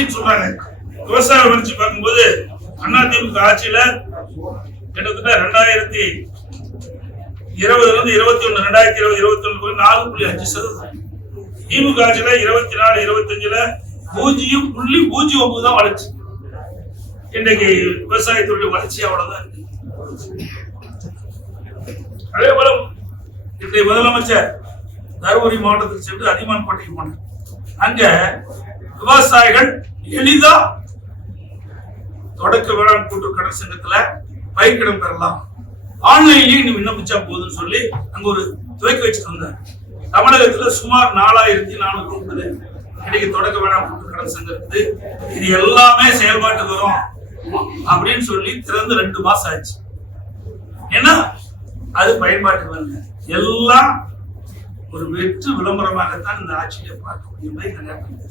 வளர்ச்சின்னு சொல்றாங்க. விவசாய வளர்ச்சி பார்க்கும்போது அதிமுக ஆட்சியில கிட்டத்தட்ட ரெண்டாயிரத்தி இருபதுல இருந்து இருபத்தி ஒண்ணு ரெண்டாயிரத்தி இருபது இருபத்தி ஒண்ணு நாலு புள்ளி அஞ்சு சதவீதம். திமுக ஆட்சியில இருபத்தி நாலு இருபத்தி அஞ்சுல பூஜ்ஜியம் புள்ளி பூஜ்ஜியம் ஒன்பது தான் வளர்ச்சி. இன்னைக்கு விவசாயத்துடைய வளர்ச்சி அவ்வளவுதான் இருக்கு. அதே போல இன்றைய முதலமைச்சர் தருமபுரி மாவட்டத்துக்கு சென்று அதிமான்பட்டிக்கு போனார். அங்க விவசாயிகள் எளிதா தொடக்க வேளாண் கூட்டுறவு கடன் சங்கத்துல பயிர்க்கடன் பெறலாம். ஆன்லைன்லயே நீ விண்ணப்பிச்சா போதும்னு சொல்லி அங்க ஒரு துவக்கி வச்சுட்டு வந்தார். தமிழகத்துல சுமார் நாலாயிரத்தி நானூறு ஐம்பது இன்னைக்கு தொடக்க வேளாண் கூட்டுறவு கடன் சங்கம் இருக்குது. இது எல்லாமே செயல்பாட்டுக்கு வரும் அப்படின்னு சொல்லி திறந்து ரெண்டு மாசம் ஆச்சு. ஏன்னா அது பயன்பாட்டுக்கு வரல. எல்லாம் ஒரு வெற்று விளம்பரமாகத்தான் இந்த ஆட்சியை பார்க்க முடியும் என்பதை இந்த நேரத்தில்